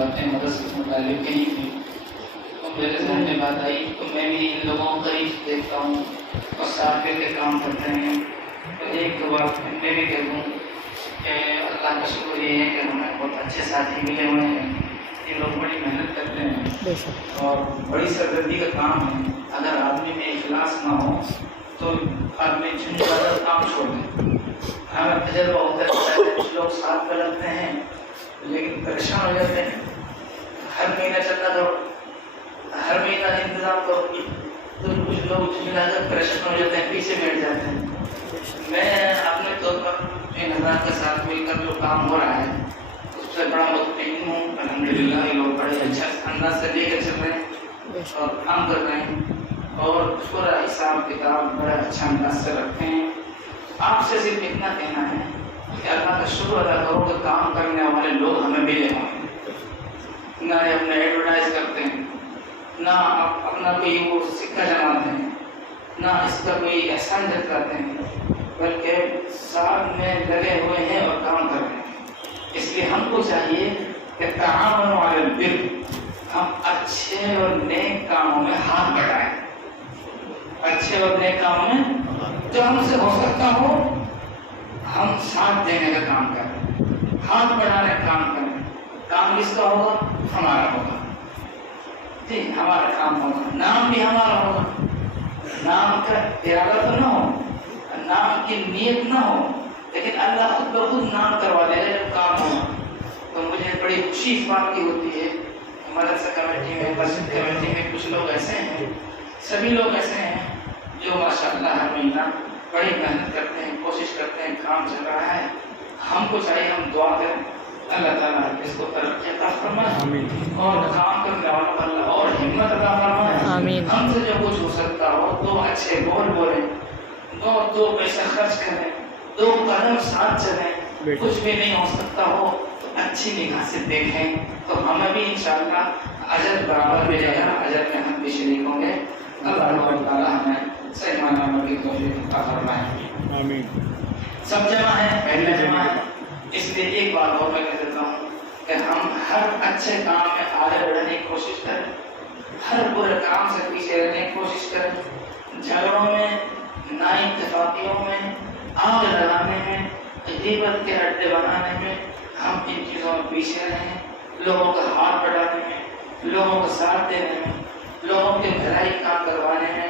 باتیں مدرسے سے متعلق کہیں تھی تو میرے ذہن میں بات آئی تو میں بھی ان لوگوں کو قریب دیکھتا ہوں اور ساتھ مل کے کام کرتے ہیں. تو ایک دو بات میں بھی کہہ دوں کہ اللہ کا شکر یہ ہے کہ ہمیں بہت اچھے ساتھی ملے ہوئے ہیں. یہ لوگ بڑی محنت کرتے ہیں اور بڑی سرگردی کا کام ہے. اگر آدمی میں اخلاص نہ ہو تو آدمی جھنجھوڑا کام چھوڑ دیں. ہمیں تجربہ ہوتا ہے کچھ لوگ ساتھ میں لگتے ہیں لیکن پریشان ہو جاتے ہیں. ہر مہینہ چلنا کرو, ہر مہینہ انتظام کرو, تو کچھ لوگ جھنجھلا کر پریشان ہو جاتے ہیں, پیچھے بیٹھ جاتے ہیں. میں اپنے طور پر ان حضرات کے ساتھ مل کر جو کام ہو رہا ہے اس سے بڑا مطمئن ہوں. الحمدللہ یہ لوگ بڑے اچھا انداز سے لے کر چل رہے ہیں اور کام کر رہے ہیں اور پورا حساب کتاب بڑا اچھا انداز سے رکھتے ہیں. آپ سے صرف اتنا کہنا ہے کہ اللہ کا شکر ادا کرو کہ کام کرنے والے لوگ ہمیں ملے ہوئے ہیں. نہ اپنا ایڈورٹائز کرتے ہیں, نہ اپنا کوئی وہ سکہ جماتے ہیں, نہ اس کا کوئی احسان جتاتے ہیں, بلکہ ساتھ میں لگے ہوئے ہیں اور کام کر رہے ہیں. اس لیے ہم کو چاہیے کہ تعاونوا علی البر, ہم اچھے اور نیک کاموں میں ہاتھ بٹائیں. اچھے اور نیک کاموں میں جو ہم سے ہو سکتا ہو ہم ساتھ دینے کا کام کریں, ہاتھ بڑھانے کا کام کریں. کام کس کا ہوگا؟ ہمارا ہوگا. جی ہمارا کام ہوگا, نام بھی ہمارا ہوگا. نام کا ارادہ تو نہ ہو, نام کی نیت نہ ہو, لیکن اللہ خود بخود نام کروا دے گا جب کام ہوگا. تو مجھے بڑی خوشی اس بات کی ہوتی ہے. مدرسہ کمیٹی میں, مسجد کمیٹی میں کچھ لوگ ایسے ہیں, سبھی لوگ ایسے ہیں جو ماشاءاللہ ہر مہینہ بڑی محنت کرتے ہیں, کوشش کرتے ہیں, کام چل رہا ہے. ہم کو چاہیے ہم دعا کریں اللہ تعالیٰ اس کو ترقی عطا فرمائے اور کام کرنے والوں کو اللہ اور ہمت عطا فرمائے. ہم سے جو کچھ ہو سکتا ہو دو اچھے بول بولیں, دو پیسہ خرچ کریں, دو قدم ساتھ چلیں. کچھ بھی نہیں ہو سکتا ہو تو اچھی نگاہ سے دیکھیں تو ہمیں بھی انشاءاللہ اجر برابر ملے گا, اجر میں ہم بھی شریک ہوں گے. اللہ تعالیٰ ہمیں صحیح معنی کی توفیق عطا فرمائے. آمین. سب جمع ہے, پہلے جمع ہے, اس لیے ایک بات اور میں کہہ دیتا ہوں کہ ہم ہر اچھے کام میں آگے بڑھنے کی کوشش کریں, ہر برے کام سے پیچھے رہنے کی کوشش کریں. جھگڑوں میں, نااتفاقیوں میں, آگ لگانے میں, غیبت کے اڈے بنانے میں ہم ان چیزوں میں پیچھے رہیں. لوگوں کا ہاتھ بڑھانے میں, لوگوں کا ساتھ دینے میں, لوگوں کے بھلائی کام کروانے میں,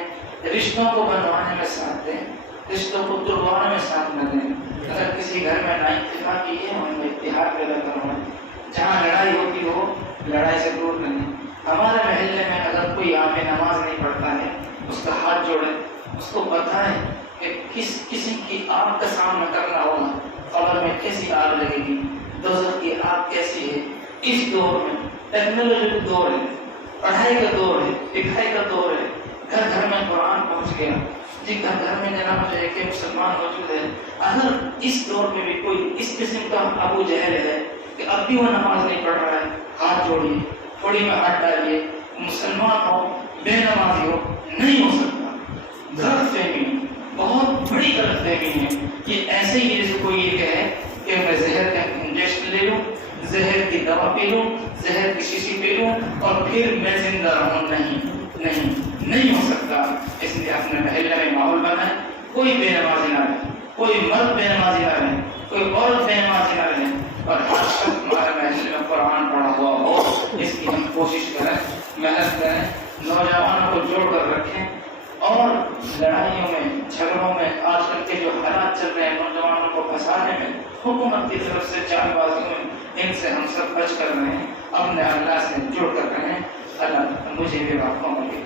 رشتوں کو بنوانے میں ساتھ دیں, رشتوں کو توڑوانے میں ساتھ نہ دیں. اگر کسی گھر میں نااتفاقی ہے ان میں اتحاد پیدا کروائیں. جہاں لڑائی ہوتی ہو لڑائی سے دور نہیں. ہمارے محلے میں اگر کوئی عام نماز نہیں پڑھتا ہے اس کا ہاتھ جوڑیں, اس کو بتائیں کہ کسی کی آگ کا سامنا کرنا ہوگا, قبر میں کیسی آگ لگے گی, دوزخ کی آگ کیسی ہے. اس دور میں ٹیکنالوجی کا دور ہے, پڑھائی کا دور ہے, لکھائی کا دور ہے, گھر گھر میں قرآن پہنچ گیا. جی گھر گھر میں جناب ہے کہ مسلمان موجود ہے. اگر اس دور میں بھی کوئی اس قسم کا ابو جہل ہے کہ اب بھی وہ نماز نہیں پڑھ رہا ہے, ہاتھ جوڑیے, تھوڑی میں ہاتھ ڈالیے. مسلمان ہو بے نمازی ہو نہیں ہو سکتا. غلط فہمی, بہت بڑی غلط فہمی ہے. یہ ایسے ہی جیسے کوئی یہ کہے کہ میں زہر کا انجیکشن لے لوں, زہر کی دوا پی لوں, زہر کی شیشی پی لوں اور پھر میں زندہ رہوں. نہیں ہو سکتا. اس لیے اپنے محلے میں ماحول بنائیں, کوئی بے نمازی نہ رہے, کوئی مرد بے نمازی نہ رہے, کوئی عورت بے نمازی نہ رہے, اور ہر شخص ہمارے محلے میں قرآن پڑھا ہوا ہو. اس کی ہم کوشش کریں, محنت کریں, نوجوانوں کو جوڑ کر رکھیں. اور لڑائیوں میں, جھگڑوں میں, آج کل کے جو حالات چل رہے ہیں نوجوانوں کو پھنسانے میں, حکومت کی طرف سے چال بازیوں میں, ان سے ہم سب بچ کر رہیں, اپنے اللہ سے جڑ کر رہیں. اللہ مجھے بھی واقعوں میں